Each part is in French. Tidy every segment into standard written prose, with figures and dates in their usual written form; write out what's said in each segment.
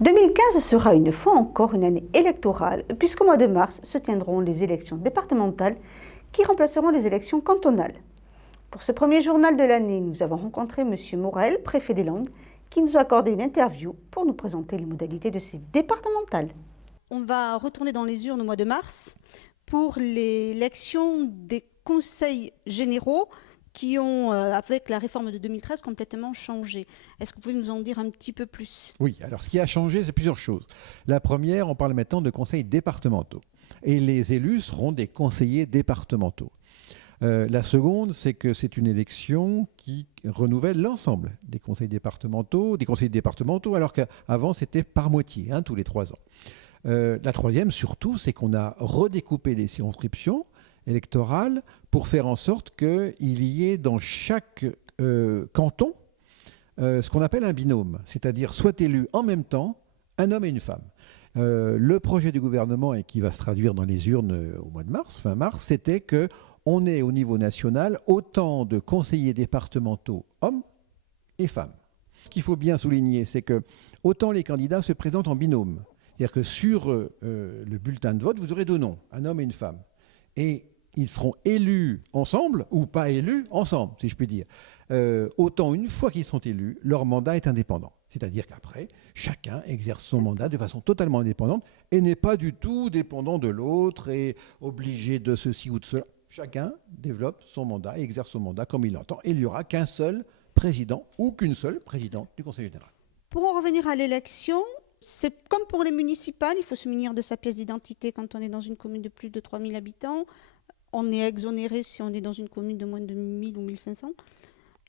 2015 sera une fois encore une année électorale, puisqu'au mois de mars se tiendront les élections départementales qui remplaceront les élections cantonales. Pour ce premier journal de l'année, nous avons rencontré M. Morel, préfet des Landes, qui nous a accordé une interview pour nous présenter les modalités de ces départementales. On va retourner dans les urnes au mois de mars pour l'élection des conseils généraux qui ont, avec la réforme de 2013, complètement changé. Est-ce que vous pouvez nous en dire un petit peu plus? Oui, alors ce qui a changé, c'est plusieurs choses. La première, on parle maintenant de conseils départementaux. Et les élus seront des conseillers départementaux. La seconde, c'est que c'est une élection qui renouvelle l'ensemble des conseils départementaux, alors qu'avant c'était par moitié, tous les 3 ans. La troisième, surtout, c'est qu'on a redécoupé les circonscriptions électorales pour faire en sorte qu'il y ait dans chaque canton ce qu'on appelle un binôme, c'est-à-dire soit élu en même temps un homme et une femme. Le projet du gouvernement, et qui va se traduire dans les urnes au mois de mars, fin mars, c'était qu'on ait au niveau national autant de conseillers départementaux hommes et femmes. Ce qu'il faut bien souligner, c'est que autant les candidats se présentent en binôme. C'est-à-dire que sur le bulletin de vote, vous aurez 2 noms, un homme et une femme. Et ils seront élus ensemble ou pas élus ensemble, si je puis dire. Autant une fois qu'ils sont élus, leur mandat est indépendant. C'est-à-dire qu'après, chacun exerce son mandat de façon totalement indépendante et n'est pas du tout dépendant de l'autre et obligé de ceci ou de cela. Chacun développe son mandat et exerce son mandat comme il l'entend. Et il n'y aura qu'un seul président ou qu'une seule présidente du Conseil général. Pour en revenir à l'élection, c'est comme pour les municipales, il faut se munir de sa pièce d'identité quand on est dans une commune de plus de 3000 habitants. On est exonéré si on est dans une commune de moins de 1000 ou 1500.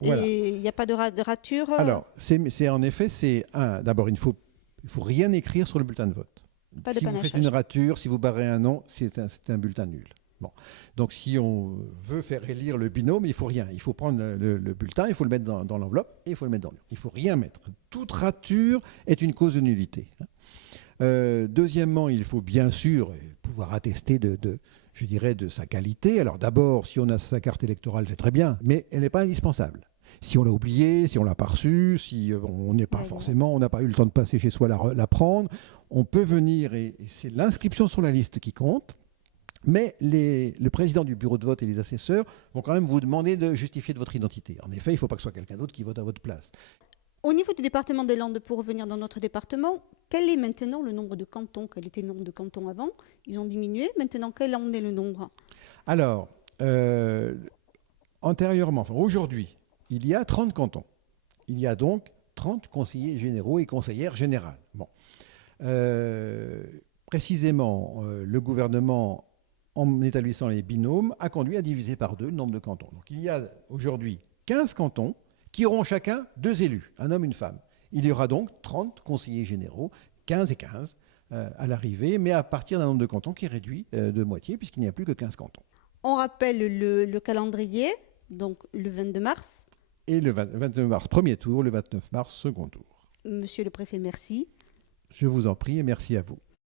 Voilà. Et il n'y a pas de rature. Alors, en effet, d'abord, il ne faut rien écrire sur le bulletin de vote. Pas de Si vous panachage. faites une rature, si vous barrez un nom, c'est un bulletin nul. Bon. Donc, si on veut faire élire le binôme, il ne faut rien. Il faut prendre le bulletin, il faut le mettre dans l'enveloppe et il faut le mettre dans l'urne. Il ne faut rien mettre. Toute rature est une cause de nullité. Deuxièmement, il faut bien sûr pouvoir attester je dirais, de sa qualité. Alors d'abord, si on a sa carte électorale, c'est très bien, mais elle n'est pas indispensable. Si on l'a oublié, si on l'a pas reçue, si on n'est pas forcément, on n'a pas eu le temps de passer chez soi la prendre, on peut venir et c'est l'inscription sur la liste qui compte. Mais le président du bureau de vote et les assesseurs vont quand même vous demander de justifier de votre identité. En effet, il ne faut pas que ce soit quelqu'un d'autre qui vote à votre place. Au niveau du département des Landes, pour revenir dans notre département, quel est maintenant le nombre de cantons? Quel était le nombre de cantons avant? Ils ont diminué. Maintenant, quel en est le nombre? Alors, antérieurement, aujourd'hui, il y a 30 cantons. Il y a donc 30 conseillers généraux et conseillères générales. Bon. Précisément, le gouvernement, en établissant les binômes, a conduit à diviser par 2 le nombre de cantons. Donc il y a aujourd'hui 15 cantons qui auront chacun 2 élus, un homme et une femme. Il y aura donc 30 conseillers généraux, 15 et 15 à l'arrivée, mais à partir d'un nombre de cantons qui est réduit de moitié, puisqu'il n'y a plus que 15 cantons. On rappelle le calendrier, donc le 22 mars. Et le 29 mars, premier tour, le 29 mars, second tour. Monsieur le préfet, merci. Je vous en prie et merci à vous.